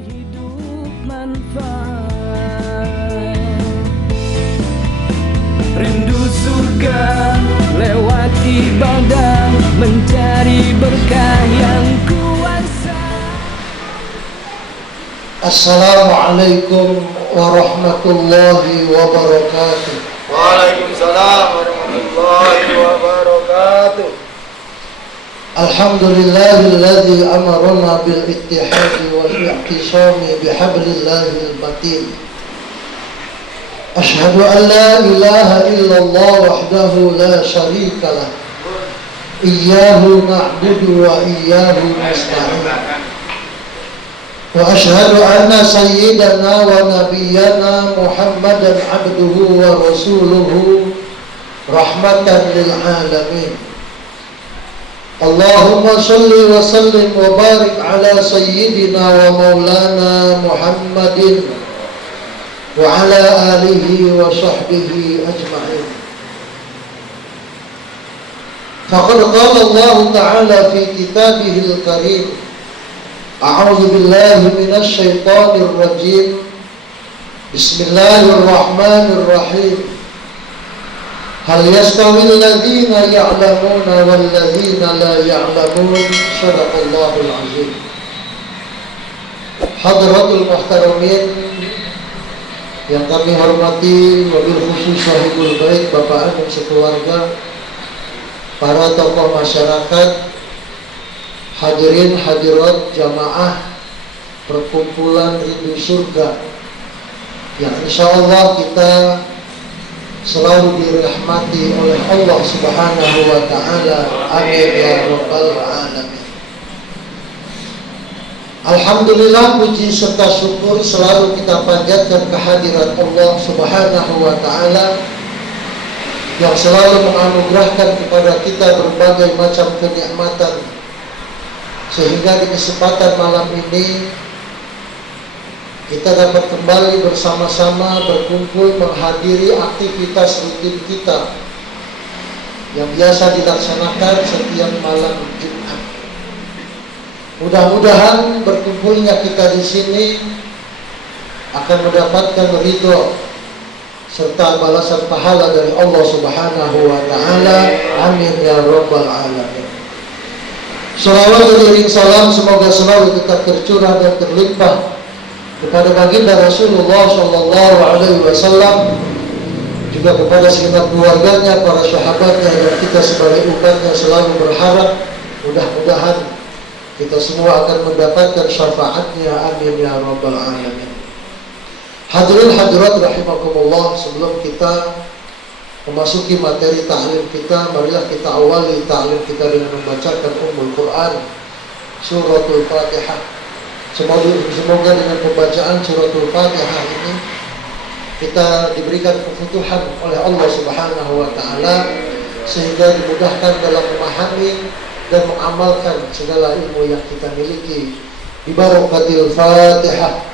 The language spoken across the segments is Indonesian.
hidup manfaat. Rindu surga lewat ibadah, mencari berkah yang kuasa. Assalamualaikum warahmatullahi wabarakatuh. Waalaikumsalam warahmatullahi wabarakatuh. Alhamdulillahilladzi amarna bil ittihadi wal i'tisami bihablillahil matin. Ashhadu an la ilaha illallah wahdahu la syarika lah. Iyyahu na'budu wa iyyahu nasta'in. Wa ashhadu anna sayyidana wa nabiyyana Muhammadan abduhu wa rasuluhu rahmatan lil alamin. Allahumma salli wa sallim wa barik ala sayyidina wa maulana Muhammadin wa ala alihi wa sahbihi ajma'in. Faqad qala Allah ta'ala fi kitabihil karim, a'udzu billahi minasy syaithanir rajim. Bismillahirrahmanirrahim. Hal yastawil ladzina ya'lamuna wal ladzina la ya'lamun. Shadaqallahul azim. Hadratul muhtaramin yang kami hormati, wabil khusus sahibul bait, bapak dan sekeluarga, para tokoh masyarakat, hadirin hadirat jamaah perkumpulan rindu surga yang insyaallah kita selalu dirahmati oleh Allah Subhanahu wa ta'ala. Amin ya rabbal alamin. Alhamdulillah, puji serta syukur selalu kita panjatkan kehadirat Allah Subhanahu wa ta'ala yang selalu menganugerahkan kepada kita berbagai macam kenikmatan, sehingga di kesempatan malam ini kita dapat kembali bersama-sama berkumpul menghadiri aktivitas rutin kita yang biasa dilaksanakan setiap malam Jumat. Mudah-mudahan berkumpulnya kita di sini akan mendapatkan ridho serta balasan pahala dari Allah Subhanahu wa ta'ala. Amin ya rabbal alamin. Shalawat beriring salam semoga selalu tetap tercurah dan terlimpah kepada baginda Rasulullah Sallallahu Alaihi Wasallam, juga kepada segenap keluarganya, para sahabatnya, dan kita sebagai umatnya selalu berharap mudah-mudahan kita semua akan mendapatkan syafaatnya. Amin ya rabbal alamin. Hadirin hadirat rahimakumullah, sebelum kita memasuki materi ta'lim kita, marilah kita awali ta'lim kita dengan membacakan Ummul Quran, Suratul Fatihah. Semoga dengan pembacaan Suratul Fatihah ini kita diberikan kefutuhan oleh Allah Subhanahu wa ta'ala, sehingga dimudahkan dalam memahami dan mengamalkan segala ilmu yang kita miliki. Bibarakatil Fatihah.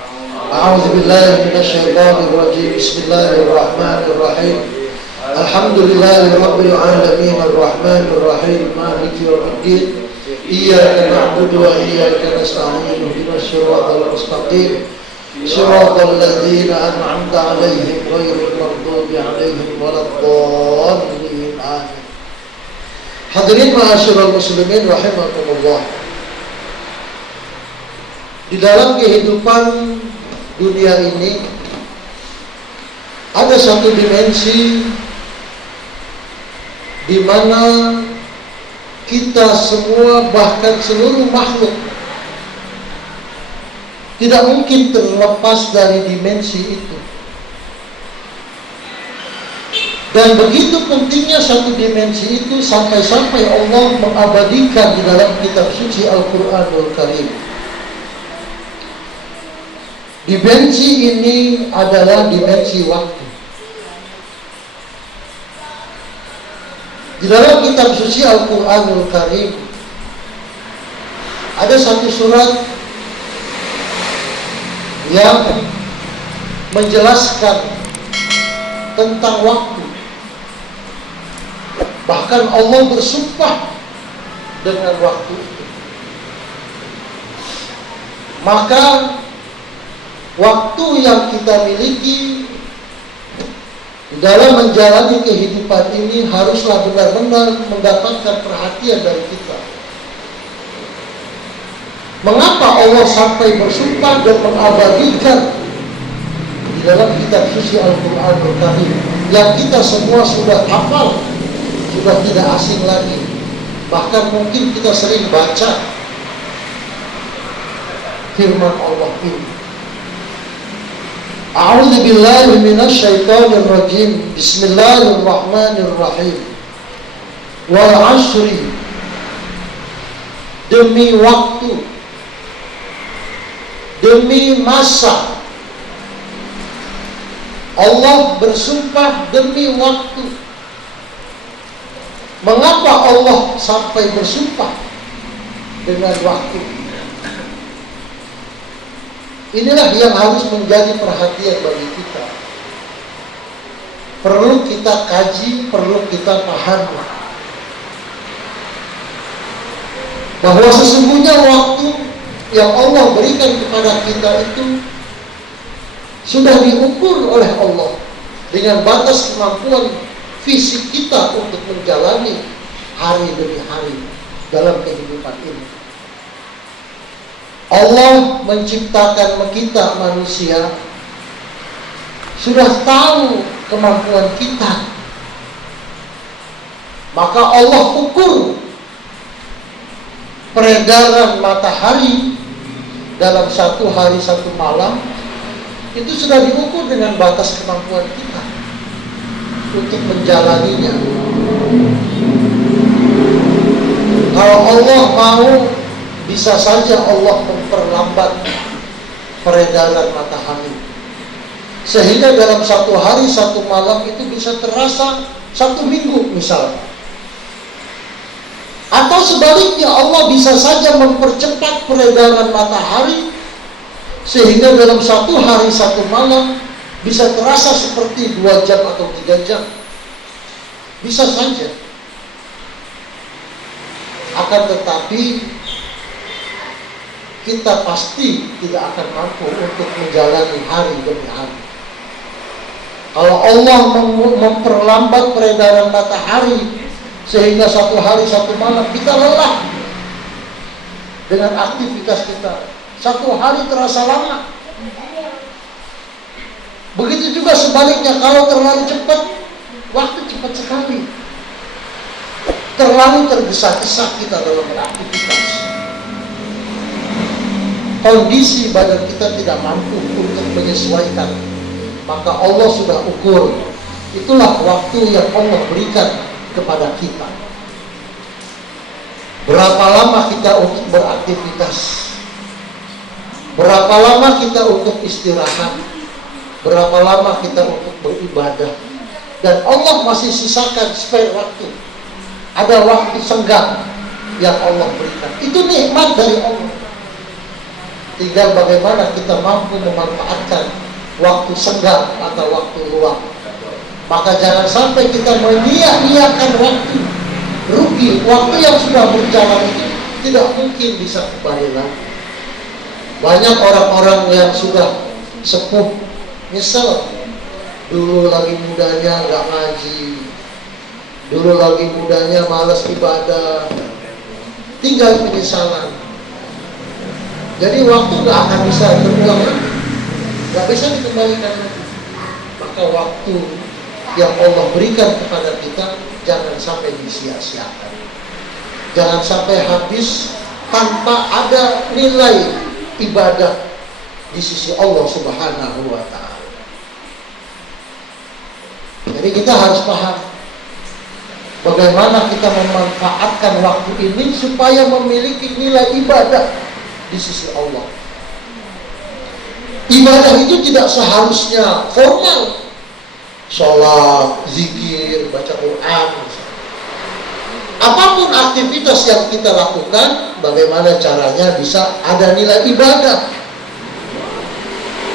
A'udzu billahi minasyaitonir rajim. Bismillahirrahmanirrahim. Alhamdulillahirabbil alamin arrahmanir rahim maliki yaumiddin. Iyyaka na'budu wa iyyaka nasta'in. Ihdinas siratal mustaqim. Siratal ladzina an'amta 'alaihim ghairil maghdubi 'alaihim waladdallin. Amin. Hadirin ma'asyiral muslimin rahimakumullah. Di dalam kehidupan dunia ini ada satu dimensi di mana kita semua, bahkan seluruh makhluk, tidak mungkin terlepas dari dimensi itu. Dan begitu pentingnya satu dimensi itu sampai-sampai Allah mengabadikan di dalam kitab suci Al-Quranul Karim. Dimensi ini adalah dimensi waktu. Di dalam kitab suci Al-Quranul Karim ada satu surat yang menjelaskan tentang waktu. Bahkan Allah bersumpah dengan waktu itu. Maka waktu yang kita miliki di dalam menjalani kehidupan ini haruslah benar-benar mendapatkan perhatian dari kita. Mengapa Allah sampai bersumpah dan mengabadikan di dalam kitab suci Al-Quranul Karim yang kita semua sudah hafal, sudah tidak asing lagi, bahkan mungkin kita sering baca firman Allah ini. A'udzu billahi minasy syaithanir rajim. Bismillahirrahmanirrahim. Wal 'ashri, demi waktu, demi masa. Allah bersumpah demi waktu. Mengapa Allah sampai bersumpah dengan waktu? Inilah yang harus menjadi perhatian bagi kita. Perlu kita kaji, perlu kita pahami bahwa sesungguhnya waktu yang Allah berikan kepada kita itu sudah diukur oleh Allah dengan batas kemampuan fisik kita untuk menjalani hari demi hari dalam kehidupan ini. Allah menciptakan kita manusia sudah tahu kemampuan kita, maka Allah ukur peredaran matahari dalam satu hari satu malam. Itu sudah diukur dengan batas kemampuan kita untuk menjalaninya. Kalau Allah mau, bisa saja Allah memperlambat peredaran matahari, sehingga dalam satu hari satu malam itu bisa terasa 1 minggu misalnya. Atau sebaliknya, Allah bisa saja mempercepat peredaran matahari sehingga dalam 1 hari 1 malam bisa terasa seperti 2 jam atau 3 jam. Bisa saja. Akan tetapi kita pasti tidak akan mampu untuk menjalani hari demi hari. Kalau Allah memperlambat peredaran matahari sehingga 1 hari 1 malam kita lelah dengan aktivitas kita, 1 hari terasa lama. Begitu juga sebaliknya, kalau terlalu cepat, waktu cepat sekali. Terlalu tergesa-gesa kita dalam beraktivitas, kondisi badan kita tidak mampu untuk menyesuaikan, maka Allah sudah ukur. Itulah waktu yang Allah berikan kepada kita. Berapa lama kita untuk beraktivitas, berapa lama kita untuk istirahat, berapa lama kita untuk beribadah. Dan Allah masih sisakan spare waktu, ada waktu senggang yang Allah berikan. Itu nikmat dari Allah. Tinggal bagaimana kita mampu memanfaatkan waktu senggang atau waktu luang. Maka jangan sampai kita menyia-nyiakan waktu. Rugi, waktu yang sudah berjalan itu tidak mungkin bisa kembali lagi. Banyak orang-orang yang sudah sepuh, misal dulu lagi mudanya nggak ngaji, dulu lagi mudanya malas ibadah, tinggal penyesalan. Jadi waktu nggak akan bisa terulang lagi, nggak bisa dikembalikan lagi. Maka waktu yang Allah berikan kepada kita jangan sampai disia-siakan, jangan sampai habis tanpa ada nilai ibadah di sisi Allah Subhanahu wa Ta'ala. Jadi kita harus paham bagaimana kita memanfaatkan waktu ini supaya memiliki nilai ibadah di sisi Allah. Ibadah itu tidak seharusnya formal, sholat, zikir, baca Quran. Apapun aktivitas yang kita lakukan, bagaimana caranya bisa ada nilai ibadah.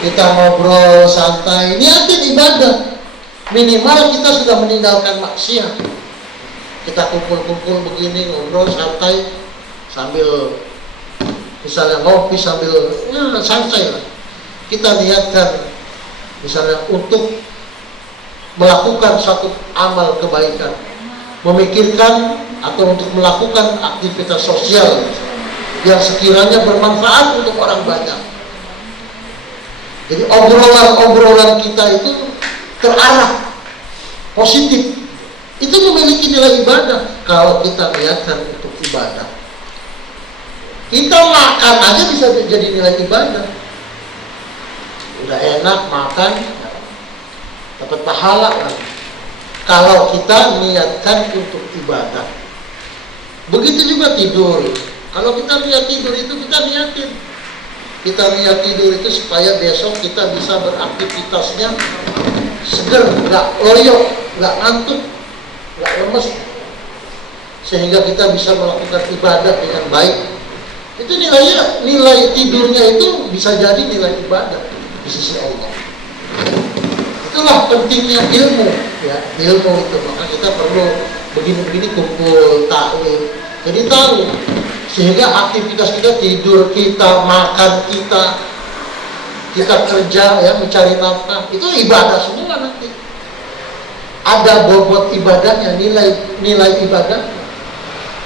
Kita ngobrol santai, niatin ibadah. Minimal kita sudah meninggalkan maksiat. Kita kumpul-kumpul begini, ngobrol santai sambil misalnya ngopi sambil santai lah. kita niatkan misalnya untuk melakukan satu amal kebaikan, memikirkan atau untuk melakukan aktivitas sosial yang sekiranya bermanfaat untuk orang banyak. Jadi obrolan-obrolan kita itu terarah, positif. Itu memiliki nilai ibadah kalau kita niatkan untuk ibadah. Kita makan aja bisa jadi nilai ibadah. Udah enak makan, dapat pahala kan? Kalau kita niatkan untuk ibadah. Begitu juga tidur. Kalau kita niat tidur itu kita niatin. Kita niat tidur itu supaya besok kita bisa beraktivitasnya seger, nggak loyo, nggak ngantuk, nggak lemes, sehingga kita bisa melakukan ibadah dengan baik. Itu nilai tidurnya itu bisa jadi nilai ibadah di sisi Allah. Itulah pentingnya ilmu, ya, ilmu itu. Maka kita perlu begini-begini kumpul taklim, jadi tahu, sehingga aktivitas kita tidur, kita makan, kita kerja, ya, mencari nafkah, itu ibadah semua nanti. Ada bobot ibadahnya, nilai ibadahnya,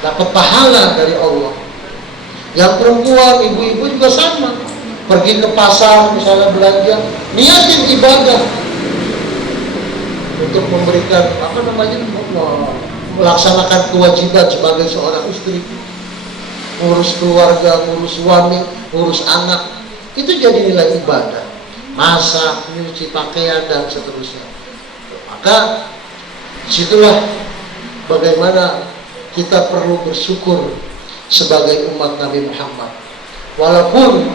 dapat pahala dari Allah. Yang perempuan, ibu-ibu juga sama, pergi ke pasar misalnya belanja, niatin ibadah untuk memberikan melaksanakan kewajiban sebagai seorang istri, ngurus keluarga, ngurus suami, ngurus anak, itu jadi nilai ibadah. Masak, nyuci pakaian dan seterusnya. Maka disitulah bagaimana kita perlu bersyukur sebagai umat Nabi Muhammad. Walaupun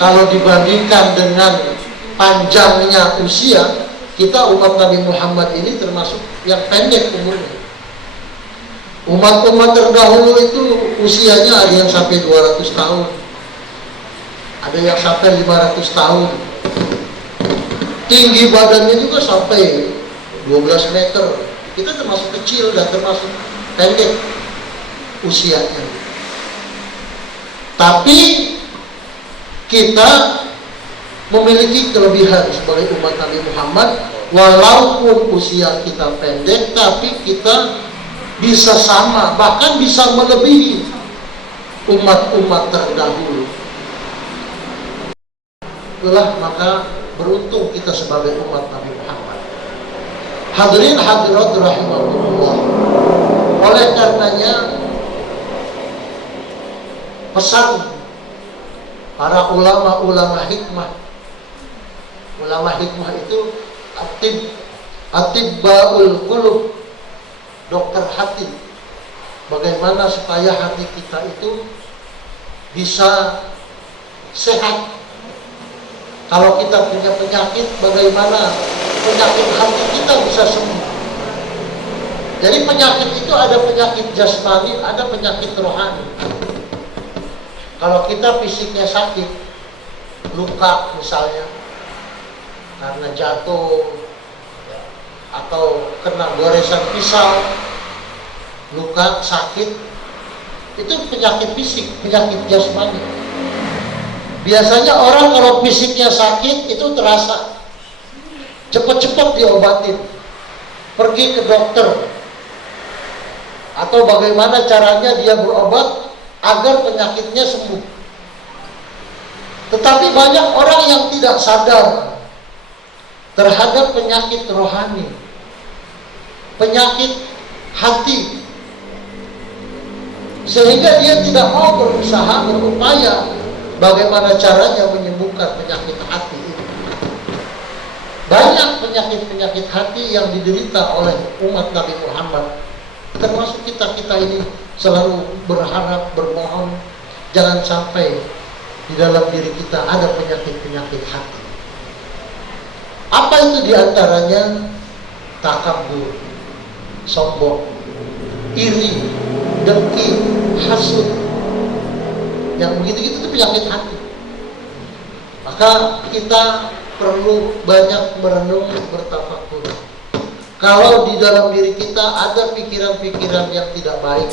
kalau dibandingkan dengan panjangnya usia, kita umat Nabi Muhammad ini termasuk yang pendek umurnya. Umat-umat terdahulu itu usianya ada yang sampai 200 tahun, ada yang sampai 500 tahun. Tinggi badannya juga sampai 12 meter. Kita termasuk kecil dan termasuk pendek usianya. Tapi kita memiliki kelebihan sebagai umat Nabi Muhammad. Walaupun usia kita pendek, tapi kita bisa sama, bahkan bisa melebihi umat-umat terdahulu. Itulah maka beruntung kita sebagai umat Nabi Muhammad. Hadirin hadirat rahimahullah. Oleh karenanya pesan para ulama-ulama hikmah. Ulama hikmah itu atibbaul qulub, dokter hati. Bagaimana supaya hati kita itu bisa sehat. Kalau kita punya penyakit, bagaimana penyakit hati kita bisa sembuh. Jadi penyakit itu ada penyakit jasmani, ada penyakit rohani. Kalau kita fisiknya sakit, luka misalnya, karena jatuh, atau kena goresan pisau, luka, sakit, itu penyakit fisik, penyakit jasmani. Biasanya orang kalau fisiknya sakit itu terasa, cepat-cepat diobatin, pergi ke dokter, atau bagaimana caranya dia berobat agar penyakitnya sembuh. Tetapi banyak orang yang tidak sadar terhadap penyakit rohani, penyakit hati, sehingga dia tidak mau berusaha, berupaya bagaimana caranya menyembuhkan penyakit hati ini. Banyak penyakit-penyakit hati yang diderita oleh umat Nabi Muhammad, termasuk kita ini selalu berharap, bermohon jangan sampai di dalam diri kita ada penyakit-penyakit hati. Apa itu diantaranya? Takabur, sombong, iri, dengki, hasud. Yang begitu-gitu itu penyakit hati. Maka kita perlu banyak merenung, bertafakur. Kalau di dalam diri kita ada pikiran-pikiran yang tidak baik,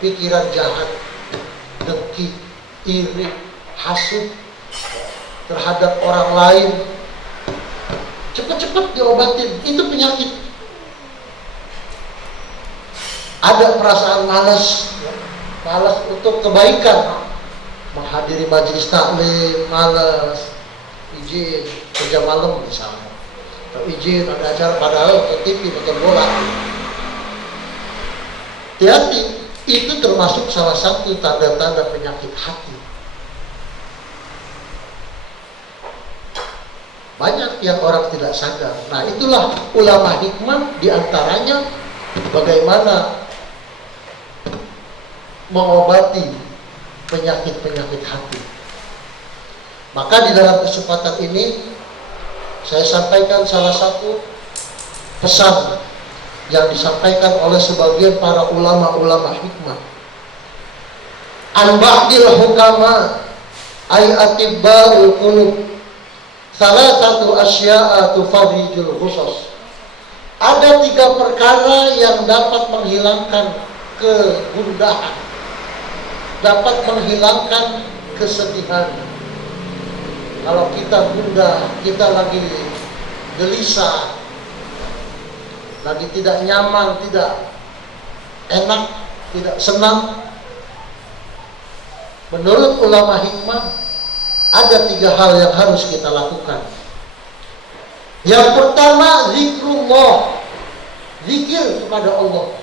pikiran jahat, dengki, iri, hasud, terhadap orang lain, cepat-cepat diobatin. Itu penyakit. Ada perasaan malas, malas untuk kebaikan, menghadiri majelis taklim, malas, izin kerja malam misalnya, atau izin ada acara padahal ke TV nonton bola. Hati-hati, itu termasuk salah satu tanda-tanda penyakit hati. Banyak yang orang tidak sadar. Nah, itulah ulama hikmah diantaranya bagaimana mengobati penyakit-penyakit hati. Maka di dalam kesempatan ini saya sampaikan salah satu pesan yang disampaikan oleh sebagian para ulama-ulama hikmah. An ba'dil hukama ay atibba'ul qulub salah satu asya'a tufarrijul khusus. Ada 3 perkara yang dapat menghilangkan kegundahan, dapat menghilangkan kesedihan. Kalau kita gundah, kita lagi gelisah, lagi tidak nyaman, tidak enak, tidak senang. Menurut ulama hikmah, ada 3 hal yang harus kita lakukan. Yang pertama, zikrullah, zikir kepada Allah.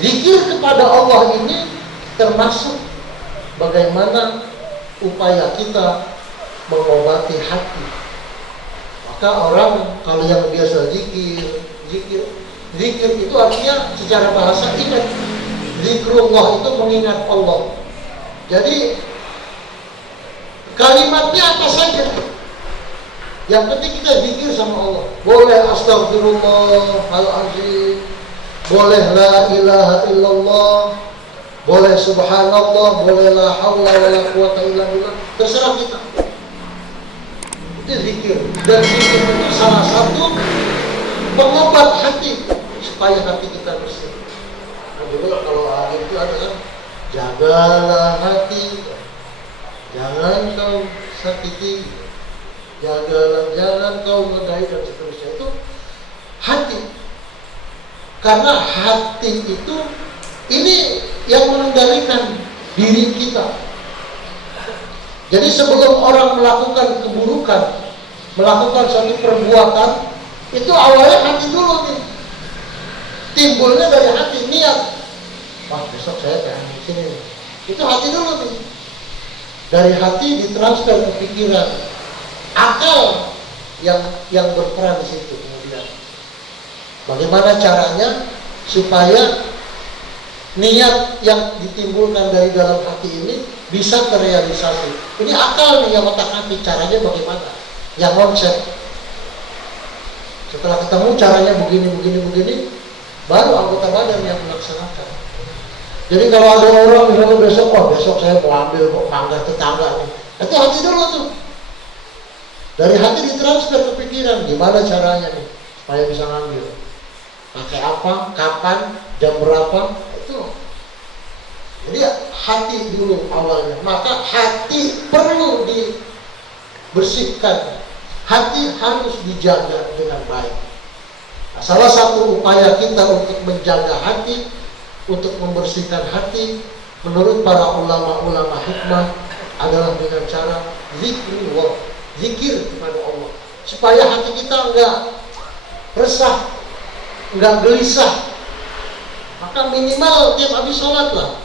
Zikir kepada Allah ini termasuk bagaimana upaya kita mengobati hati. Maka orang kalau yang biasa zikir itu artinya secara bahasa ingat. Zikrullah itu mengingat Allah. Jadi kalimatnya apa saja, yang penting kita zikir sama Allah. Boleh astagfirullahaladzim, boleh la ilaha illallah, boleh subhanallah, boleh la haula wala quwata illa billah, terserah kita. Itu zikir. Dan zikir itu salah satu pengobat hati supaya hati kita bersih. Dulu kalau akhir itu ada kan, jagalah hati, jangan kau sakiti, jangan kau nodai, dan seterusnya. Itu hati. Karena hati itu ini yang mengendalikan diri kita. Jadi sebelum orang melakukan keburukan, melakukan suatu perbuatan, itu awalnya hati dulu nih. Timbulnya dari hati, niat. Wah, besok saya kayak sini. Itu hati dulu nih. Dari hati ditransfer ke pikiran, akal yang berperan di situ. Kemudian, bagaimana caranya supaya niat yang ditimbulkan dari dalam hati ini bisa terrealisasi? Ini akal nih yang otak hati. Caranya bagaimana? Yang konsep. Setelah ketemu caranya begini, baru anggota badan yang melaksanakan. Jadi kalau ada orang misalnya besok saya mau ambil mangga tetangga nih, itu hati dulu tuh. Dari hati ditransfer ke pikiran, gimana caranya nih supaya bisa ngambil, pakai apa, kapan, jam berapa, itu. Jadi hati dulu awalnya. Maka hati perlu dibersihkan, hati harus dijaga dengan baik. Nah, salah satu upaya kita untuk menjaga hati, untuk membersihkan hati, menurut para ulama-ulama hikmah adalah dengan cara zikrullah, zikir kepada Allah, supaya hati kita enggak resah, enggak gelisah. Maka minimal tiap habis sholat lah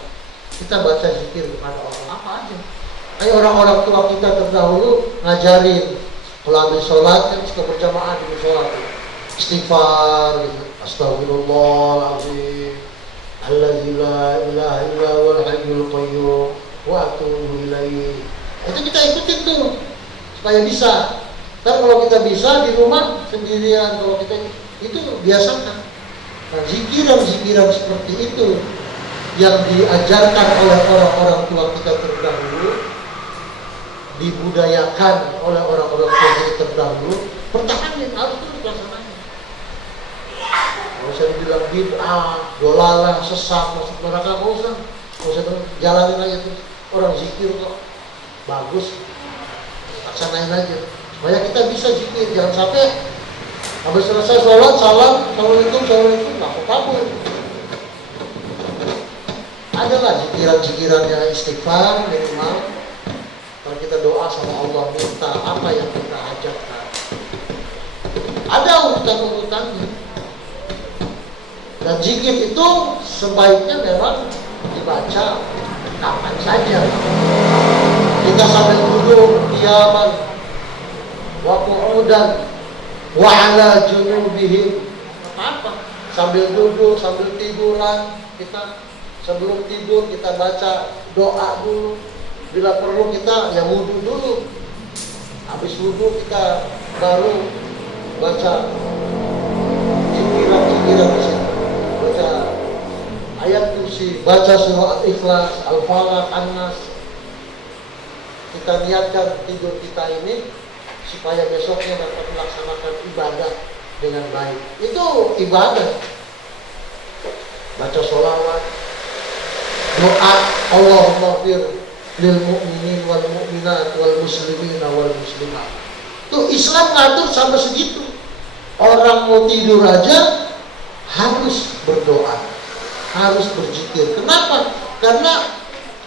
kita baca zikir kepada Allah, apa aja. Kayak orang-orang tua kita terdahulu ngajarin, kalau habis sholat kan suka berjamaah di sholat, istighfar gitu, astagfirullahaladzim, alladzi la ilaha illa huwal hayyul qayyum wa atubu ilaihi. Itu kita ikutin tuh supaya bisa. Dan kalau kita bisa di rumah sendirian, kalau kita itu biasakan. Nah, zikiran-zikiran seperti itu yang diajarkan oleh orang-orang tua kita terdahulu, dibudayakan oleh orang-orang tua kita terdahulu, pertahanin, harus terus dilaksanakan. Kalau saya bilang bid'ah, dolalah, sesat, masuk neraka, nggak usah jalanin aja tuh. Orang zikir kok bagus. laksanain aja supaya kita bisa zikir. Jangan sampai habis selesai sholat, salam, assalamualaikum, langsung kabur. Adalah zikiran-zikirannya, istighfar minimal. Kalau kita doa sama Allah, minta apa yang kita hajatkan. Ada urutan-urutannya. Dan zikir itu sebaiknya memang dibaca kapan saja. Kita sambil duduk, diaman, wa qu'udan, wa ala junubihim. Apa? Sambil duduk, sambil tiduran, kita sebelum tidur kita baca doa dulu. Bila perlu kita ya wudhu dulu. Habis wudhu kita baru baca zikiran-zikiran di situ. Baca ayat kursi, baca surah Al-Ikhlas, Al-Falaq, An-Nas. Kita niatkan tidur kita ini supaya besoknya dapat melaksanakan ibadah dengan baik. Itu ibadah. Baca sholawat, doa Allahumma fir lil mu'minin wal mu'minat wal muslimin wal muslimat. Tuh Islam ngatur sampai segitu. Orang mau tidur aja harus berdoa, harus berzikir. Kenapa? Karena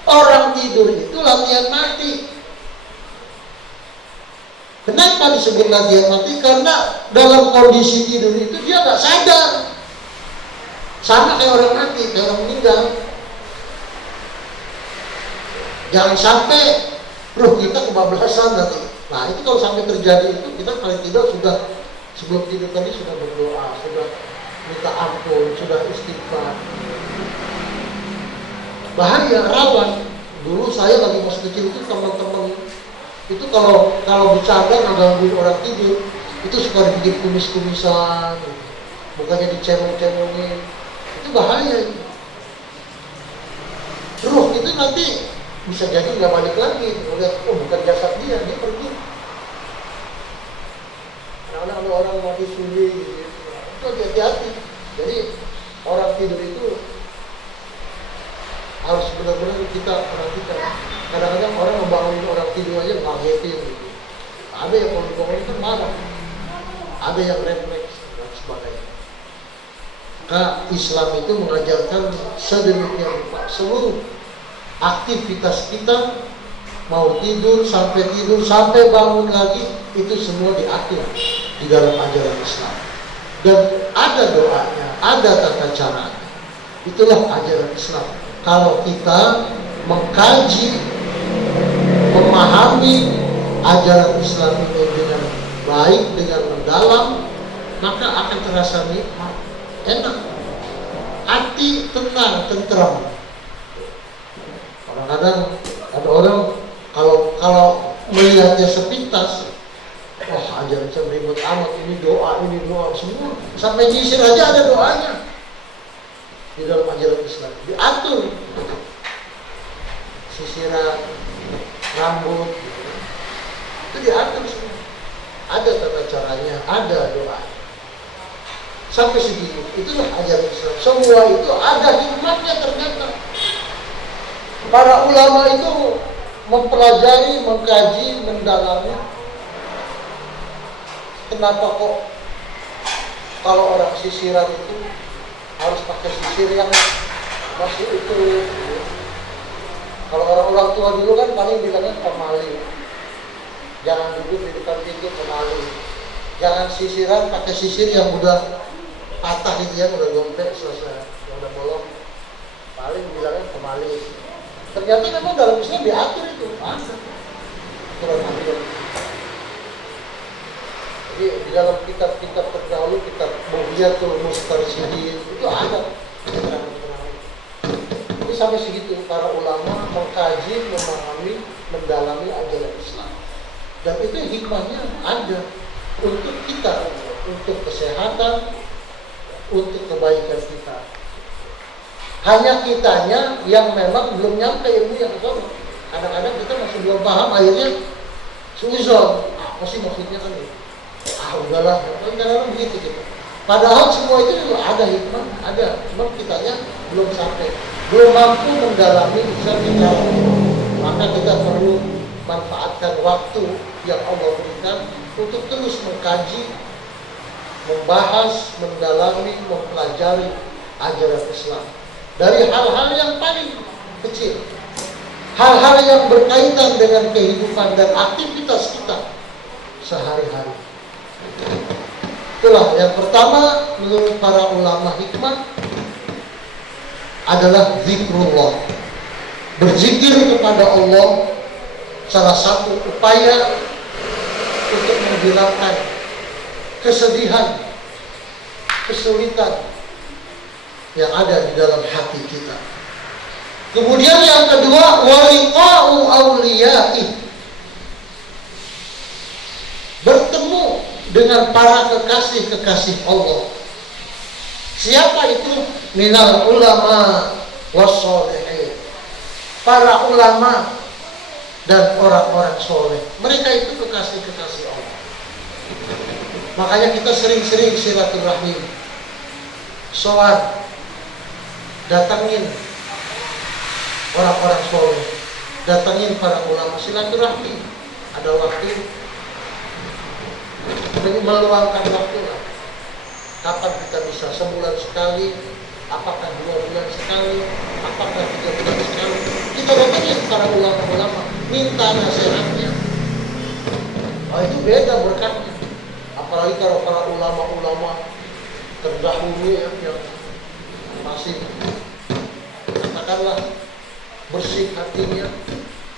orang tidur itu latihan mati. Kenapa disebut latihan mati? Karena dalam kondisi tidur itu dia nggak sadar. Sama kayak orang mati, kayak orang meninggal. Jangan sampai roh kita kebablasan nanti. Nah itu kalau sampai terjadi itu, kita paling tidak sudah sebelum tidur tadi sudah berdoa, sudah minta ampun, sudah istighfar. Bahaya, rawan. Dulu saya lagi masih kecil itu teman-teman itu kalau bercanda ngegangguin orang tidur, itu suka dibikin kumis-kumisan, bukannya dicemong-cemongin. Itu bahaya. Roh itu nanti bisa jadi nggak balik lagi. Lihat, oh bukan jasad dia pergi. Karena ada orang mati suri, itu hati-hati. Jadi orang tidur itu harus benar-benar kita perhatikan. Kadang-kadang orang membangun orang tidur aja ngagetin gitu. Ada yang kalau dibangun itu marah, ada yang refleks dan sebagainya. Maka Islam itu mengajarkan sedemikian rupa seluruh aktivitas kita, mau tidur sampai bangun lagi, itu semua diatur di dalam ajaran Islam. Dan ada doanya, ada tata caranya. Itulah ajaran Islam. Kalau kita mengkaji, memahami ajaran Islam ini dengan baik, dengan mendalam, maka akan terasa nikmat, enak, hati tenang, tentram. Kadang-kadang ada orang kalau melihatnya sepintas, wah ajaran Islam ribut amat, ini doa semua, sampai nyisir aja ada doanya di dalam ajaran Islam, diatur sisiran rambut itu diatur semua, ada tata caranya, ada doa sampai segitu. Itulah ajaran Islam, semua itu ada hikmahnya. Ternyata para ulama itu mempelajari, mengkaji, mendalami. Kenapa kok kalau orang sisiran itu harus pakai sisir yang masih itu? Kalau orang tua dulu kan paling bilangnya pemali, jangan duduk di depan pintu, pemali. Jangan sisiran pakai sisir yang udah patah gitu ya, udah gompek selesai, yang udah bolong. Paling bilangnya pemali. Ternyata memang dalam Islam diatur itu, ada aturan. Jadi di dalam kitab-kitab terdahulu, kitab Mughniyatul Mustarsyidin itu ada keterangan-keterangan. Ini sampai segitu para ulama mengkaji, memahami, mendalami ajaran Islam. Dan itu hikmahnya ada untuk kita, untuk kesehatan, untuk kebaikan kita. Hanya kitanya yang memang belum nyampe ilmu yang kesana. Kadang-kadang kita masih belum paham, akhirnya suzon. Apa sih maksudnya kan? Udahlah, kadang-kadang begitu gitu. Padahal semua itu ada hikmah, ada. Cuma kitanya belum sampai, belum mampu mendalami Islam secara. Maka kita perlu manfaatkan waktu yang Allah berikan untuk terus mengkaji, membahas, mendalami, mempelajari ajaran Islam dari hal-hal yang paling kecil, hal-hal yang berkaitan dengan kehidupan dan aktivitas kita sehari-hari. Itulah yang pertama menurut para ulama hikmah adalah zikrullah. Berzikir kepada Allah salah satu upaya untuk menghilangkan kesedihan, kesulitan yang ada di dalam hati kita. Kemudian yang kedua, waliqa'u awliya'i, bertemu dengan para kekasih-kekasih Allah. Siapa itu? Minal ulama wassolihin, para ulama dan orang-orang soleh. Mereka itu kekasih-kekasih Allah. Makanya kita sering-sering silaturahim, soal, datangin orang-orang soleh, datangin para ulama, silaturahmi. Ada waktu, meluangkan waktu lah. Kapan kita bisa? Sebulan sekali? Apakah 2 bulan sekali? Apakah 3 bulan sekali? Kita datangin para ulama-ulama, minta nasihatnya. Oh, itu beda berkatnya. Apalagi kalau para ulama-ulama terdahulu yang masih katakanlah bersih hatinya,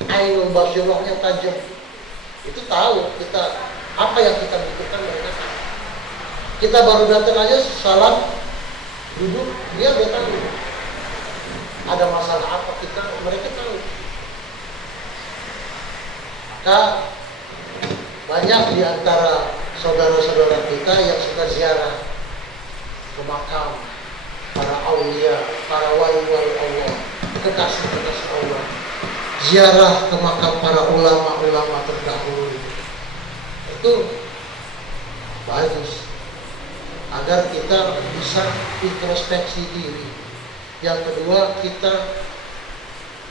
ainul basirahnya tajam. Itu tahu kita apa yang kita butuhkan, mereka tahu. Kita baru datang aja salam, duduk, dia tahu. Ada masalah apa mereka tahu. Maka banyak di antara saudara-saudara kita yang suka ziarah ke makam para aulia, para wali-wali Allah, kekasih-kekasih Allah. Ziarah ke makam para ulama-ulama terdahulu. Itu bagus agar kita bisa introspeksi diri. Yang kedua, kita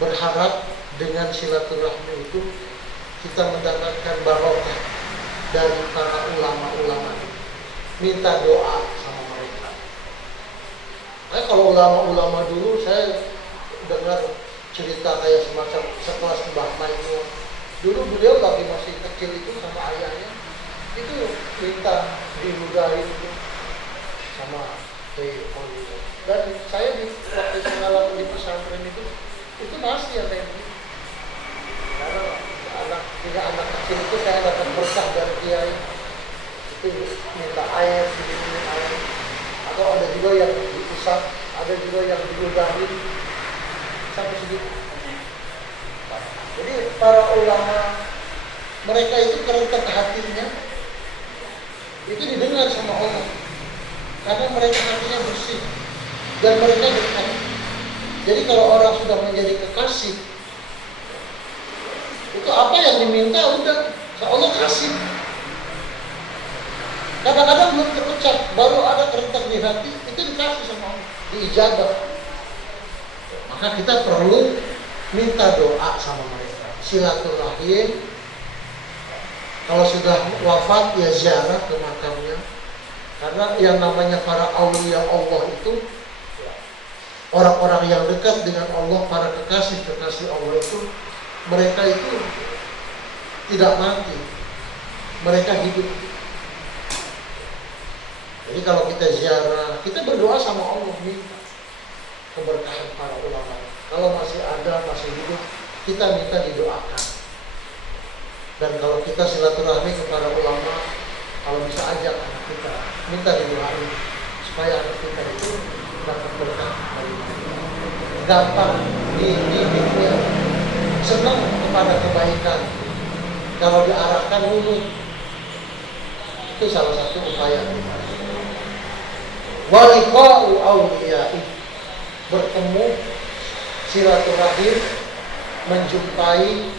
berharap dengan silaturahmi itu kita mendapatkan barokah dari para ulama-ulama. Minta doa sama mereka. Kalau ulama-ulama dulu, saya dengar cerita kayak semacam sekelas Mbah Maimun. Dulu beliau lagi masih kecil itu sama ayahnya, itu minta diludahin itu sama T.O. Dan saya waktu pengalaman di pesantren itu masih yang kayak gitu. Karena anak kecil itu saya dapat berkah dari kiai, itu minta air, diminum air, atau ada juga yang diusap, ada juga yang diludahin sampai segitu. Jadi para ulama, mereka itu kerentak hatinya, itu didengar sama Allah, karena mereka hatinya bersih dan mereka dekat. Jadi kalau orang sudah menjadi kekasih, itu apa yang diminta udah Allah kasih. Kadang-kadang belum terucap, baru ada kerentak di hati, itu dikasih sama Allah, diijabah. Maka kita perlu minta doa sama mereka, silaturahim. Kalau sudah wafat ya ziarah ke makamnya. Karena yang namanya para aulia Allah itu orang-orang yang dekat dengan Allah, para kekasih-kekasih Allah itu, mereka itu tidak mati, mereka hidup. Jadi kalau kita ziarah, kita berdoa sama Allah, minta keberkahan para ulama. Kalau masih ada, masih hidup, kita minta didoakan. Dan kalau kita silaturahmi kepada ulama, kalau bisa ajak anak kita, minta didoain supaya anak kita itu dapat berkah dari mereka. Gampang dididiknya, senang kepada kebaikan. Kalau diarahkan nurut, itu salah satu upaya kita. Waliqa'u awliya'i, bertemu, silaturahim, menjumpai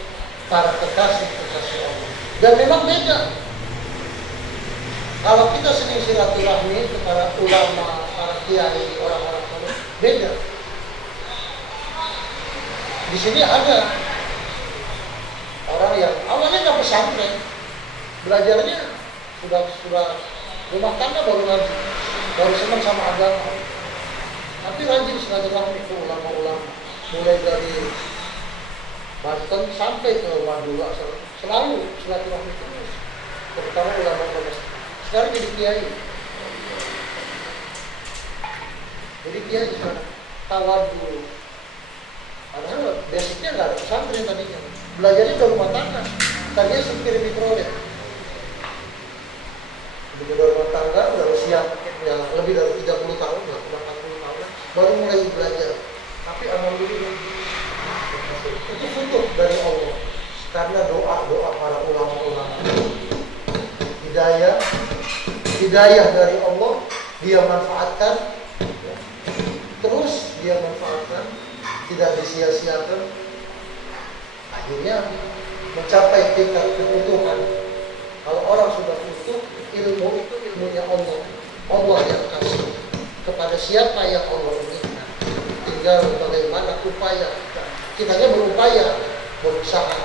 para kekasih-kekasih Allah. Dan memang beda. Kalau kita sering silaturahmi kepada ulama, para kiai, orang-orang soleh, beda. Di sini ada orang yang pesantren, belajarnya sudah rumah tangga baru ngaji, baru senang sama agama. Tapi rajin silaturahmi ke ulama-ulama, mulai dari Banten sampai ke Madura, selalu silaturahmi terus, terutama ulama domestik. Sekarang jadi kiai sekarang tawadhu. Padahal basicnya nggak ada pesantren tadinya, belajarnya ke rumah tangga. Tadinya supir mikrolet, begitu dari rumah tangga udah usia ya lebih dari 30 tahun, ya 40 tahun, baru mulai belajar. Tapi alhamdulillah itu futuh dari Allah karena doa para ulama-ulama. Hidayah dari Allah dia manfaatkan, terus dia manfaatkan, tidak disia-siakan, akhirnya mencapai tingkat kebutuhan. Kalau orang sudah butuh, ilmu itu ilmunya Allah yang kasih kepada siapa yang Allah inginkan. Tinggal bagaimana upaya kitanya, berupaya, berusaha,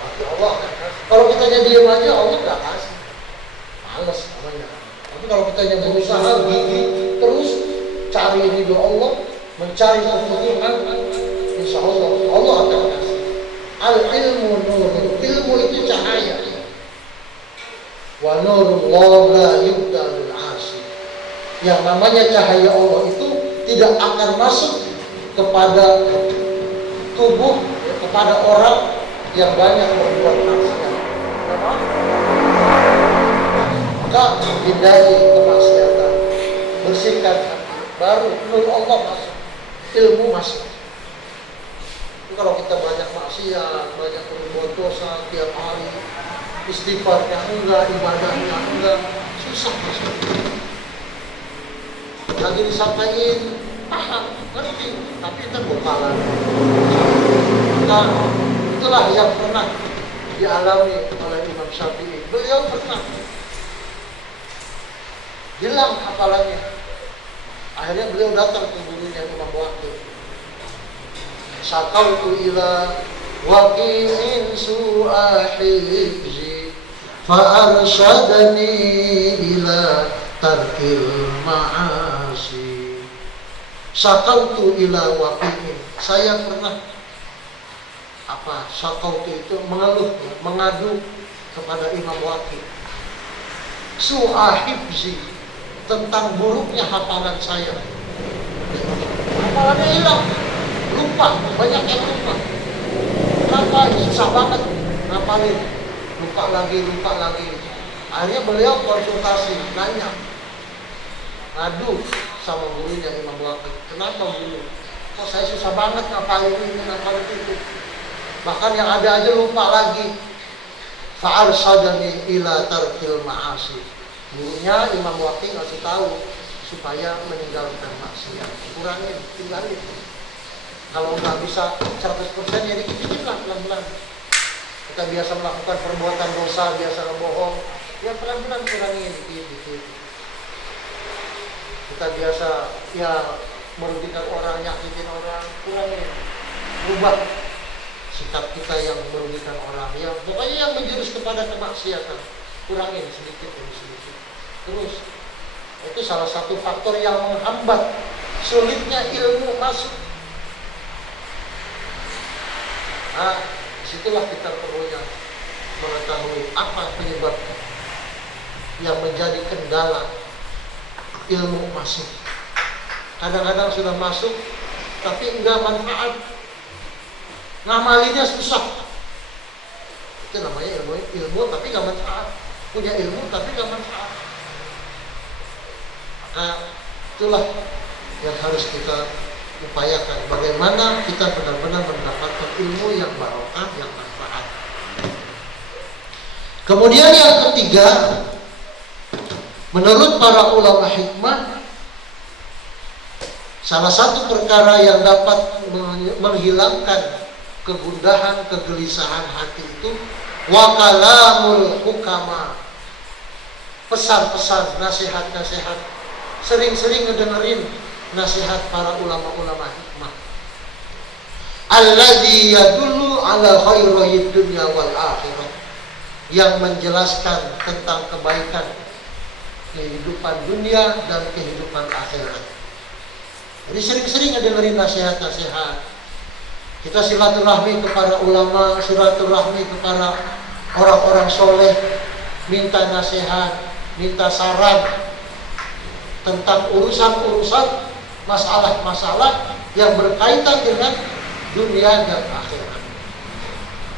pasti Allah akan kasih. Kalau kitanya diam aja, Allah nggak kasih, males namanya. Tapi kalau kitanya berusaha gigih terus cari ridho Allah, mencari kebutuhan, insya Allah akan kasih. Al ilmu nurun, ilmu itu cahaya. Wa nurullah la yubdalul asy. Yang namanya cahaya Allah itu tidak akan masuk kepada tubuh, kepada orang yang banyak berbuat maksiat. Maka hindari kemaksiatan, bersihkan hati, baru nur Allah masuk, ilmu masuk. Kalau kita banyak maksiat, banyak berbuat dosa tiap hari, istighfarnya enggak, ibadahnya enggak, susah masuk. Lagi disampaikan, paham, ngerti, tapi kita bokalan. Nah, itulah yang pernah dialami oleh Imam Syafi'i. Beliau pernah hilang hafalannya. Akhirnya beliau datang ke gurunya Imam Waqi. Syakautu ila waqi'in su'a hifzi fa'arsyadani ila tarkil ma'asi. Syakautu ila waqi'in, saya pernah syakautu itu mengeluh, mengadu kepada Imam Waqi. Su'a hifzi, tentang buruknya hafalan saya. Hafalannya hilang, lupa, banyak yang lupa. Kenapa? Susah banget ngapalin, lupa lagi. Akhirnya beliau konsultasi, nanya, ngadu sama gurunya Imam Waqi. Kenapa guru? Kok saya susah banget ngapalin ini, ngapalin itu. Bahkan yang ada aja lupa lagi. Fa'arsyadani ila tarkil ma'asi. Gurunya Imam Waqi ngasih tahu supaya meninggalkan maksiat, kurangin, tinggalin. Kalau nggak bisa 100% ya dikit-dikit lah, pelan-pelan. Kita biasa melakukan perbuatan dosa, biasa ngebohong, ya pelan-pelan kurangin dikit-dikit. Kita biasa ya merugikan orang, nyakitin orang, kurangin. Rubah sikap kita yang merugikan orang, ya pokoknya yang menjurus kepada kemaksiatan, kurangin sedikit demi sedikit. Terus itu salah satu faktor yang menghambat sulitnya ilmu masuk. Nah, disitulah kita perlunya mengetahui apa penyebab yang menjadi kendala ilmu masuk. Kadang-kadang sudah masuk tapi enggak manfaat, ngamalinya susah. Itu namanya ilmu tapi enggak manfaat. Punya ilmu tapi enggak manfaat. Maka itulah yang harus kita upayakan, bagaimana kita benar-benar mendapatkan ilmu yang barokah, yang manfaat. Kemudian yang ketiga, menurut para ulama hikmah, salah satu perkara yang dapat menghilangkan kegundahan, kegelisahan hati itu wa kalamul hukama, pesan-pesan, nasihat-nasihat, sering-sering ngedengerin nasihat para ulama-ulama hikmah. alladzi yadullu ala khairiyid dunya wal akhirah, yang menjelaskan tentang kebaikan kehidupan dunia dan kehidupan akhirat. Jadi sering-sering dengerin nasihat-nasihat. Kita silaturahmi kepada ulama, silaturahmi kepada orang-orang soleh, minta nasihat, minta saran tentang urusan-urusan, masalah-masalah yang berkaitan dengan dunia dan akhirat.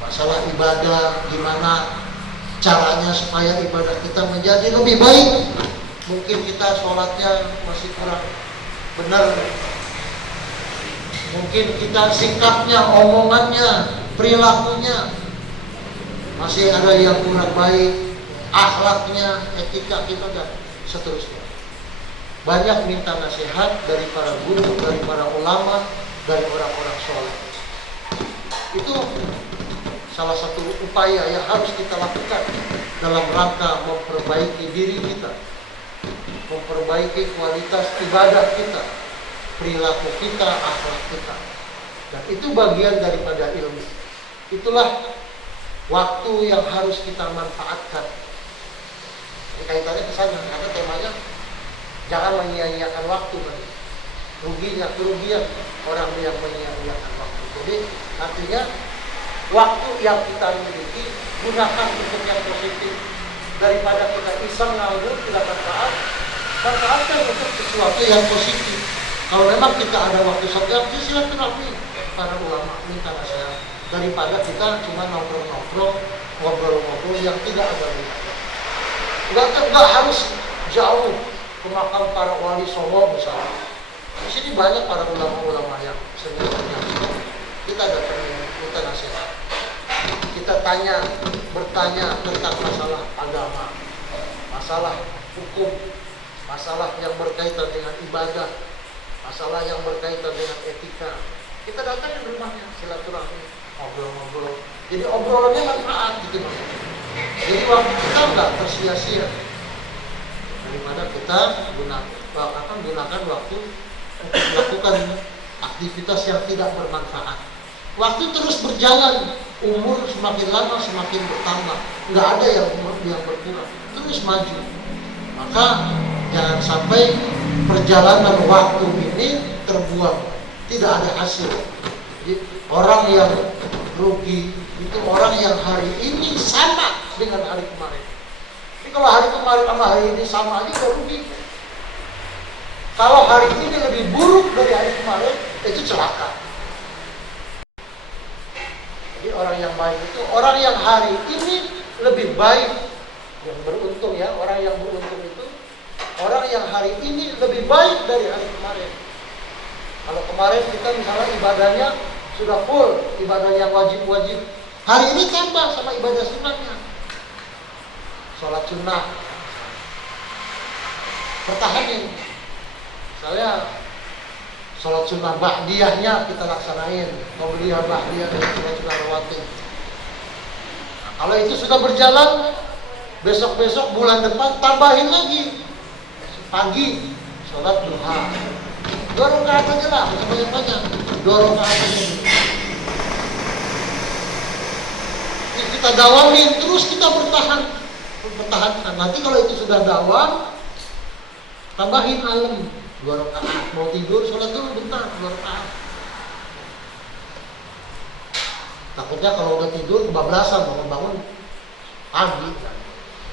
Masalah ibadah, gimana caranya supaya ibadah kita menjadi lebih baik. Mungkin kita sholatnya masih kurang benar, mungkin kita sikapnya, omongannya, perilakunya masih ada yang kurang baik, akhlaknya, etika kita, dan seterusnya. Banyak minta nasihat dari para guru, dari para ulama, dari orang-orang soleh. Itu salah satu upaya yang harus kita lakukan dalam rangka memperbaiki diri kita, memperbaiki kualitas ibadah kita, perilaku kita, akhlak kita. Dan itu bagian daripada ilmu. Itulah waktu yang harus kita manfaatkan. Ini kaitannya ke sana, karena temanya jangan menyia-nyiakan waktu. Kerugian orang yang menyia-nyiakan waktu. Jadi artinya waktu yang kita miliki gunakan untuk yang positif, daripada kita iseng nganggur tidak manfaat. Manfaatkan untuk sesuatu yang positif. Kalau memang kita ada waktu setiap hari, silaturahmi para ulama, minta nasihat, daripada kita cuma nongkrong-nongkrong, ngobrol-ngobrol yang tidak ada gunanya. Enggak harus jauh ke makam para wali Songo misalnya. Di sini banyak para ulama-ulama yang sebenarnya kita datangin, kita nasihat, kita bertanya tentang masalah agama, masalah hukum, masalah yang berkaitan dengan ibadah, masalah yang berkaitan dengan etika. Kita datangin rumahnya, silaturahmi, ngobrol-ngobrol. Jadi obrolannya manfaat gitu. Jadi waktu kita nggak tersia-sia, daripada kita gunakan waktu untuk melakukan aktivitas yang tidak bermanfaat. Waktu terus berjalan, umur semakin lama semakin bertambah, nggak ada yang umur yang berkurang, terus maju. Maka jangan sampai perjalanan waktu ini terbuang, tidak ada hasil. Jadi orang yang rugi itu orang yang hari ini sama dengan hari kemarin. Jadi kalau hari kemarin sama hari ini sama aja udah rugi. Kalau hari ini lebih buruk dari hari kemarin, itu celaka. Jadi orang yang baik itu orang yang hari ini lebih baik, yang beruntung ya. Orang yang beruntung itu orang yang hari ini lebih baik dari hari kemarin. Kalau kemarin kita misalnya ibadahnya sudah full, ibadah yang wajib-wajib, hari ini tambah sama ibadah sunnahnya. Sholat sunnah pertahanin. Misalnya sholat sunnah ba'diyahnya kita laksanain, qabliyah ba'diyah dan sholat sunnah rawatib. Nah, kalau itu sudah berjalan, besok-besok bulan depan tambahin lagi. Pagi sholat duha, 2 rakaat aja lah, banyak-banyak, 2 rakaat aja. Ini kita dawamin, terus kita bertahankan. Nanti kalau itu sudah dawam, tambahin malam 2 rakaat. Mau tidur, sholat dulu bentar, 2 rakaat. Takutnya kalau udah tidur kebablasan, bangun pagi.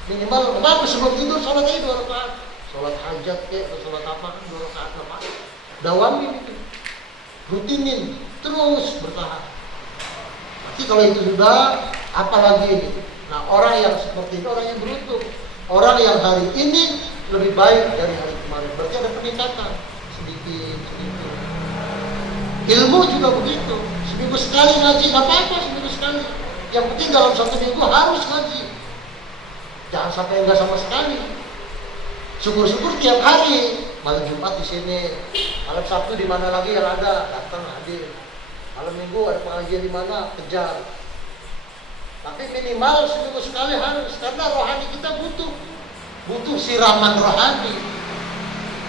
Minimal sebelum tidur sholat aja 2 rakaat. Sholat hajat atau sholat apa, 2 rakaat apa. Dawamin itu, rutinin, terus bertahan. Nanti kalau itu sudah, apalagi gitu. Nah, orang yang seperti itu orang yang beruntung. Orang yang hari ini lebih baik dari hari kemarin. Berarti ada peningkatan sedikit. Ilmu juga begitu. Seminggu sekali ngaji, nggak apa-apa seminggu sekali. Yang penting dalam 1 minggu harus ngaji. Jangan sampai enggak sama sekali. Syukur-syukur tiap hari. Malam Jumat di sini, malam Sabtu di mana lagi yang ada, datang hadir. Malam Minggu ada pengajian di mana, kejar. Tapi minimal seminggu sekali harus, karena rohani kita butuh siraman rohani.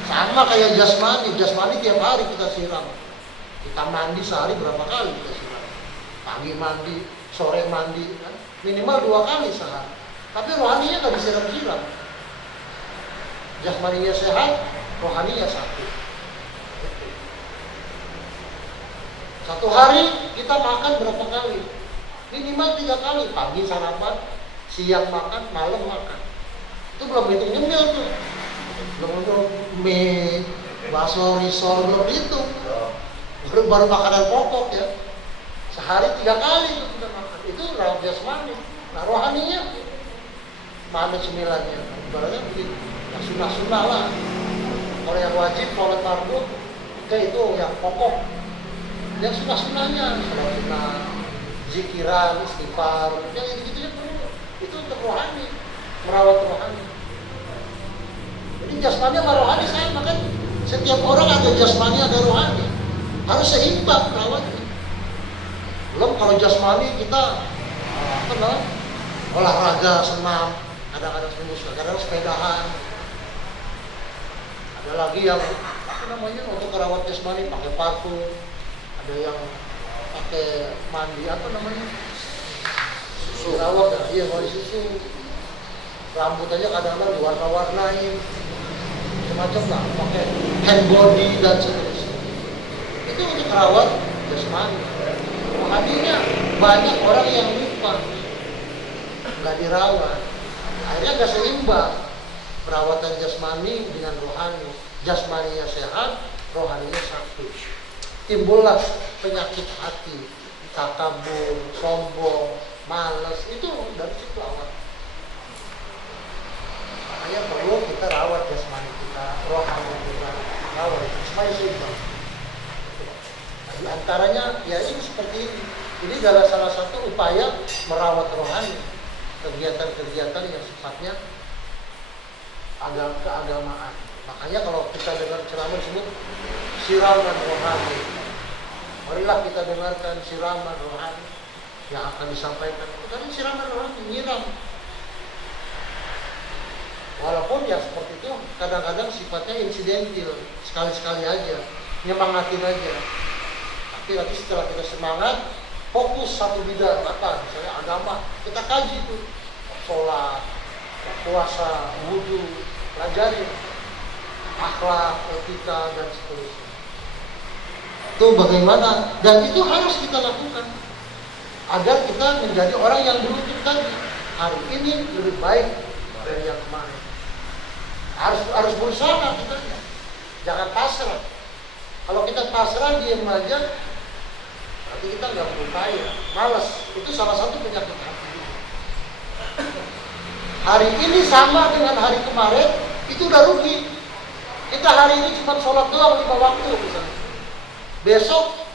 Sama kayak jasmani tiap hari kita siram. Kita mandi sehari berapa kali kita siram? Pagi mandi, sore mandi, kan? Minimal 2 kali sehari. Tapi rohaninya nggak disiram-siram. Jasmaninya sehat, rohaninya sakit. Satu hari kita makan berapa kali? Minimal 3 kali. Pagi sarapan, siang makan, malam makan. Itu belum hitung nyemil tuh. Belum hitung mie, bakso, risol, belum hitung. Baru makanan pokok ya. Sehari 3 kali kita makan. Itu rawat jasmani. Nah rohaninya mana cemilannya? Ibaratnya begitu. Yang sunnah-sunnah lah. Kalau yang wajib, sholat fardu, itu yang pokok. Yang sunnah-sunnahnya, sholat sunnah, zikiran, istighfar, yang gitu-gitu perlu. Itu untuk rohani, merawat rohani. Jadi jasmani sama rohani sama kan. Setiap orang ada jasmani, ada rohani. Harus seimbang merawatnya. Belum kalau jasmani kita olahraga, senam, kadang-kadang kadang sepedahan. Ada lagi yang untuk merawat jasmani pakai parfum. Ada yang pakai mandi susu rawat ya, iya mandi susu. Rambut aja kadang-kadang diwarna-warnain semacam lah, pakai hand body dan seterusnya. Itu untuk merawat jasmani. Rohaninya banyak orang yang lupa, nggak dirawat, akhirnya nggak seimbang perawatan jasmani dengan rohani. Jasmaninya sehat, rohaninya sakit. Timbullah penyakit hati, takabur, sombong, malas, itu dari situ awal. Makanya perlu kita rawat jasmani kita, rohani kita, rawat supaya seimbang. Di antaranya ya ini seperti ini. Ini adalah salah satu upaya merawat rohani, kegiatan-kegiatan yang sifatnya keagamaan. Makanya kalau kita dengar ceramah disebut siraman rohani, marilah kita dengarkan siraman rohani yang akan disampaikan. Karena siraman rohani nyiram. Walaupun ya seperti itu kadang-kadang sifatnya insidentil, sekali-sekali aja, nyemangatin aja. Tapi nanti setelah kita semangat, fokus satu bidang apa, misalnya agama, kita kaji tuh, sholat, puasa, wudhu, pelajari, akhlak, etika dan seterusnya. Itu bagaimana? Dan itu harus kita lakukan agar kita menjadi orang yang beruntung tadi. Hari ini lebih baik dari yang kemarin. Harus berusaha kita, jangan pasrah. Kalau kita pasrah diam aja, berarti kita nggak berupaya, malas. Itu salah satu penyakit hati. Hari ini sama dengan hari kemarin, itu udah rugi. Kita hari ini cuma sholat doang 5 waktu misalnya. Besok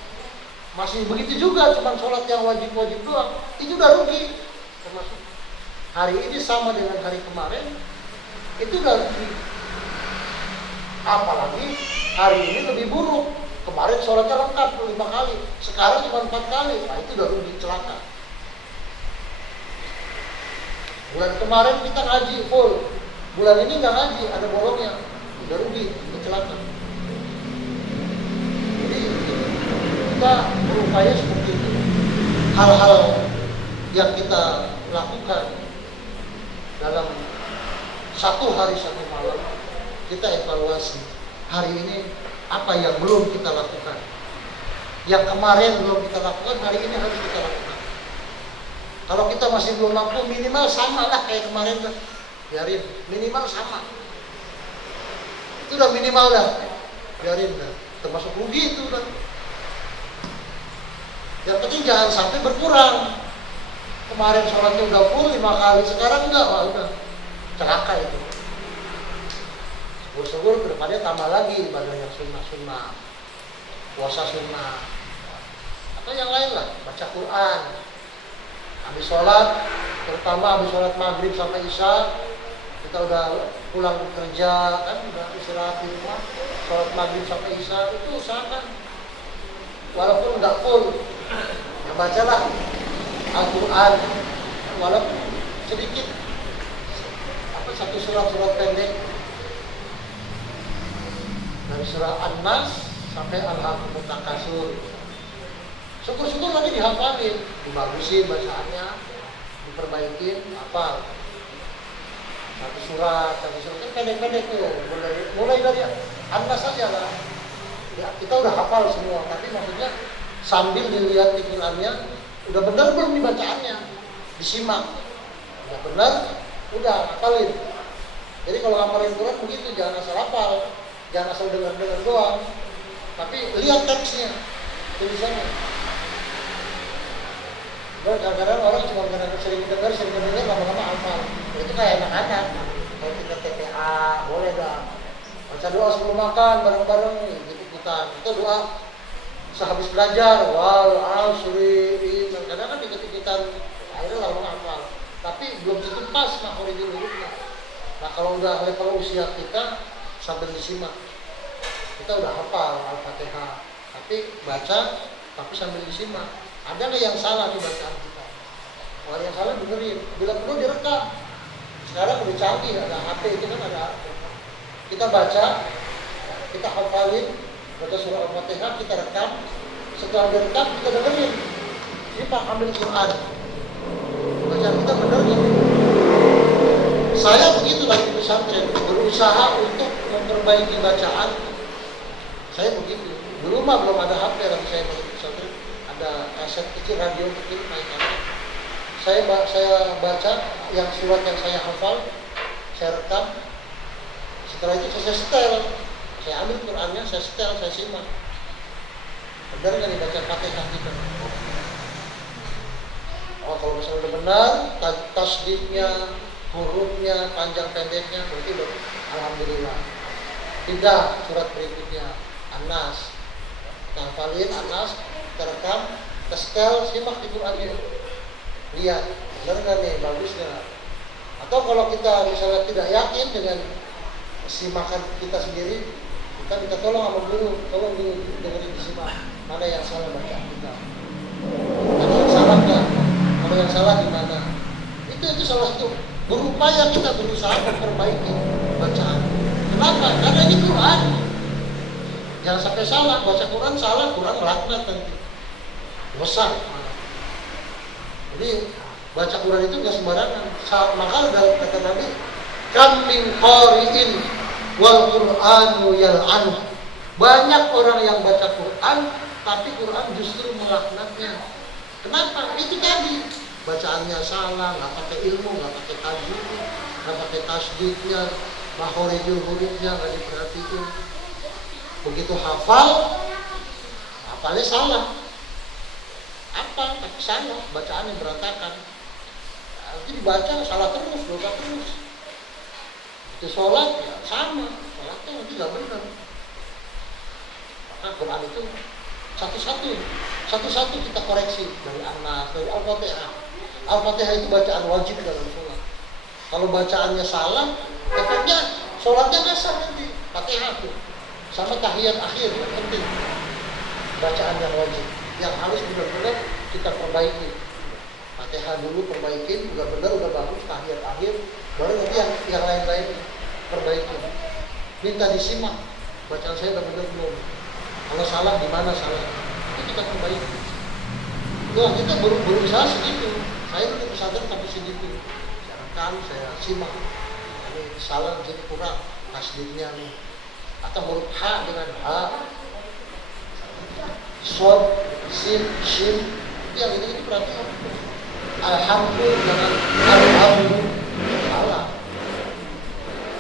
masih begitu juga, cuma sholat yang wajib-wajib doang, itu udah rugi. Termasuk hari ini sama dengan hari kemarin, itu udah rugi. Apalagi hari ini lebih buruk. Kemarin sholatnya lengkap 5 kali, sekarang cuma 4 kali. Nah itu udah rugi, celaka. Bulan kemarin kita ngaji full, bulan ini nggak ngaji, ada bolongnya, udah rugi, celaka. Jadi kita berupaya seperti itu. Hal-hal yang kita lakukan dalam satu hari satu malam, kita evaluasi hari ini apa yang belum kita lakukan, yang kemarin belum kita lakukan, hari ini harus kita lakukan. Kalau kita masih belum mampu, minimal sama lah kayak kemarin kan, biarin, minimal sama. Itu udah minimal dah, biarin dah, termasuk rugi itu kan. Yang penting jangan sampai berkurang. Kemarin sholatnya udah full 5 kali, sekarang enggak, wah udah celaka itu. Syukur-syukur kedepannya tambah lagi ibadah yang sunnah-sunnah, puasa sunnah, atau yang lain lah, baca Quran. Habis sholat, terutama habis sholat maghrib sampai isya, kita udah pulang kerja kan, udah istirahat di rumah, sholat maghrib sampai isya, itu usahakan walaupun nggak full, ya bacalah Al-Quran walaupun sedikit, satu surat pendek dari surah An-Nas sampai alhaqumut takasur. Syukur-syukur lagi dihafalin, dibagusin bacaannya, diperbaikin, hafal. Satu surat kan pendek-pendek tuh, mulai dari An-Nas saja lah. Ya, kita udah hafal semua, tapi maksudnya sambil dilihat di Qurannya, udah benar belum dibacaannya, disimak. Udah benar, udah hafalin. Jadi kalau ngapalin Quran begitu, jangan asal hafal, jangan asal dengar-dengar doang, tapi lihat teksnya, tulisannya. Kadang-kadang orang cuma sering dengar, lama-lama hafal. Itu kayak anak-anak. Kalau kita TPA, boleh dah. Baca doa sebelum makan, bareng-bareng, ikut-ikutan. Itu doa sehabis belajar, wal asri. Kadang-kadang kan ikut-ikutan, akhirnya lama-lama hafal. Tapi belum tentu pas makhluk hurufnya. Nah kalau udah level usia kita, sambil disimak. Kita udah hafal Al-Fatihah. Tapi baca, tapi sambil disimak. Ada nggak yang salah di bacaan kita? Kalau yang salah benerin. Bila perlu direkam. Sekarang udah canggih, ada HP itu kan ada. Kita baca, kita hafalin, baca surah Al-Fatihah, kita rekam. Setelah direkam kita dengerin. Ini Pak ambil Quran. Bacaan kita bener ya. Saya begitu lagi di pesantren, berusaha untuk memperbaiki bacaan. Saya begitu. Di rumah belum ada HP lagi saya masuk pesantren. Ada kaset kecil, radio kecil, mainan. Saya baca yang surat yang saya hafal, saya rekam. Setelah itu saya setel, saya ambil Qurannya, saya setel, saya simak. Benar nggak nih baca Fatihah kita? Oh kalau misalnya udah benar, tasdidnya, hurufnya, panjang pendeknya, berarti udah alhamdulillah. Tidak surat berikutnya, An-Nas. Kita hafalin An-Nas. Kita rekam, kita setel, simak di Qurannya. Lihat, benar nggak nih, bagus nggak? Atau kalau kita misalnya tidak yakin dengan simakan kita sendiri, kita minta tolong sama guru, tolong guru dengerin disimak. Mana yang salah bacaan kita? Ada yang salah nggak? Kalau yang salah di mana? Itu salah satu. Berupaya kita berusaha memperbaiki bacaan. Kenapa? Karena ini Quran. Jangan sampai salah, baca Quran salah, Quran melaknat nanti. Besar. Jadi baca Quran itu nggak sembarangan. Maka dalam kata Nabi, kam min qari'in wal Qur'anu yal'anu. Banyak orang yang baca Quran, tapi Quran justru melaknatnya. Kenapa? Itu tadi bacaannya salah, nggak pakai ilmu, nggak pakai tajwid, nggak pakai tasdidnya, makhorijul hurufnya nggak diperhatiin. Begitu hafalnya salah. Apa? Tapi salah, bacaannya berantakan. Nanti dibaca salah terus, dosa terus. Itu sholat ya sama, sholatnya nanti nggak benar. Maka Quran itu satu-satu kita koreksi dari An-Nas, dari Al-Fatihah. Al-Fatihah itu bacaan wajib dalam sholat. Kalau bacaannya salah, efeknya sholatnya nggak nanti. Fatihah tuh, sama tahiyat akhir yang penting. Bacaan yang wajib, yang harus benar-benar kita perbaiki. Fatihah dulu perbaikin, udah benar, udah bagus, tahiyat akhir, baru nanti yang lain-lain perbaiki. Minta disimak, bacaan saya udah benar belum? Kalau salah di mana salah? Itu kita perbaiki. Wah, kita berusaha segitu. Saya untuk pesantren tapi segitu. Saya rekam, saya simak. Ini salah jadi kurang tasdidnya nih. Atau huruf H dengan H, Shod, Sin, Shin, yang ini berarti Alhamdulillah dengan Alhamdulillah salah.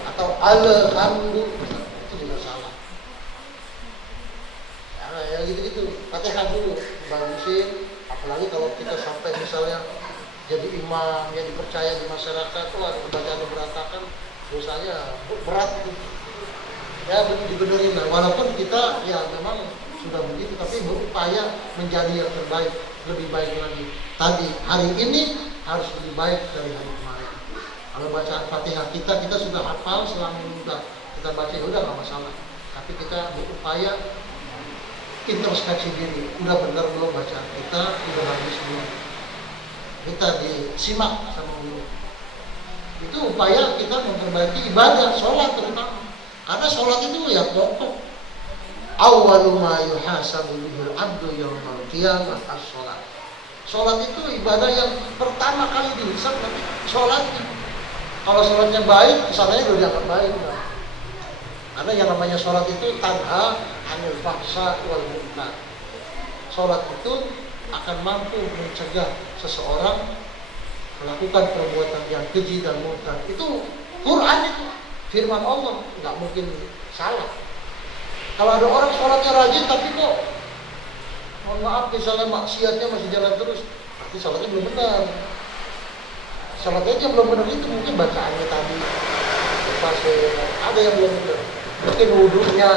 Atau Alhamdulillah itu juga salah. Ya gitu-gitu. Fatihah dulu bagusin. Apalagi kalau kita sampai misalnya jadi imam yang dipercaya di masyarakat, wah bacaannya berantakan, dosanya berat. Ya dibenerin lah. Walaupun kita ya memang sudah begitu, tapi berupaya menjadi yang terbaik, lebih baik lagi. Tadi hari ini harus lebih baik dari hari kemarin. Kalau bacaan Fatihah kita sudah hafal selama udah kita baca ya udah nggak masalah. Tapi kita berupaya introspeksi diri, udah benar belum bacaan kita, udah bagus belum. Kita disimak sama guru. Itu upaya kita memperbaiki ibadah, sholat terutama. Karena sholat itu ya pokok. awwalu ma yuhasabu bihil abdu yaumal qiyamah as-shalat. Salat itu ibadah yang pertama kali dihisab nanti salatnya. Kalau salatnya baik, kesananya udah dianggap baik. Karena yang namanya salat itu tanha anil fahsya wal munkar. Salat itu akan mampu mencegah seseorang melakukan perbuatan yang keji dan munkar. Itu Quran, itu firman Allah, nggak mungkin salah. Kalau ada orang sholatnya rajin tapi kok mohon maaf misalnya maksiatnya masih jalan terus, berarti sholatnya belum benar. Sholatnya aja belum benar, itu mungkin bacaannya tadi ada yang belum benar, mungkin wudhunya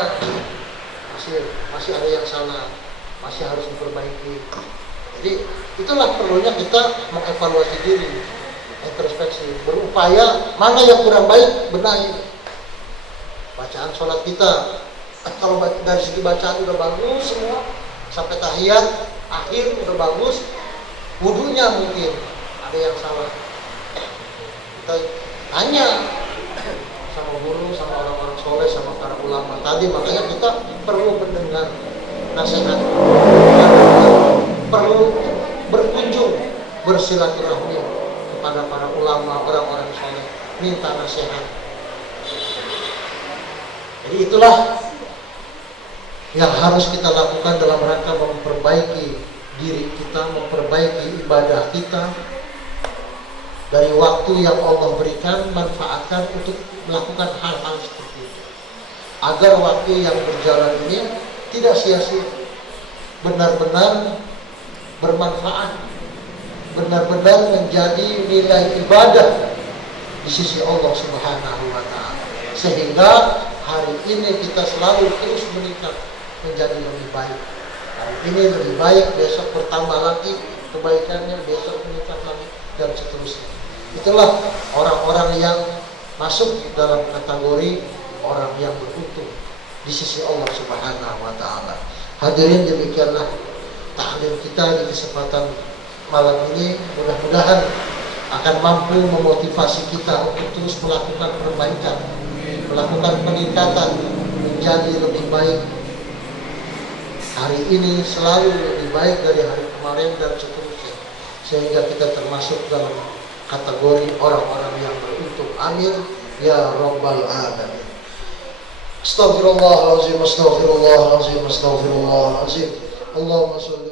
masih ada yang salah, masih harus diperbaiki. Jadi itulah perlunya kita mengevaluasi diri, introspeksi, berupaya mana yang kurang baik benahi. Bacaan sholat kita, kalau dari segi bacaan udah bagus semua, sampai tahiyat akhir udah bagus, wudhunya mungkin ada yang salah. Kita tanya sama guru, sama orang-orang soleh, sama para ulama tadi. Makanya kita perlu mendengar nasihat, perlu berkunjung, bersilaturahmi kepada para ulama, orang-orang soleh, minta nasihat. Jadi itulah yang harus kita lakukan dalam rangka memperbaiki diri kita, memperbaiki ibadah kita. Dari waktu yang Allah berikan, manfaatkan untuk melakukan hal-hal seperti itu, agar waktu yang berjalan ini tidak sia-sia, benar-benar bermanfaat, benar-benar menjadi nilai ibadah di sisi Allah Subhanahu wa Ta'ala, sehingga hari ini kita selalu terus meningkat menjadi lebih baik. Hari ini lebih baik, besok bertambah lagi kebaikannya, besok meningkat lagi, dan seterusnya. Itulah orang-orang yang masuk dalam kategori orang yang beruntung di sisi Allah Subhanahu wa Ta'ala. Hadirin, demikianlah taklim kita di kesempatan malam ini. Mudah-mudahan akan mampu memotivasi kita untuk terus melakukan perbaikan, melakukan peningkatan menjadi lebih baik. Hari ini selalu lebih baik dari hari kemarin dan seterusnya, sehingga kita termasuk dalam kategori orang-orang yang beruntung. Amin ya rabbal alamin. Astaghfirullahalazim, astaghfirullahalazim, astaghfirullahalazim. Allahumma sholli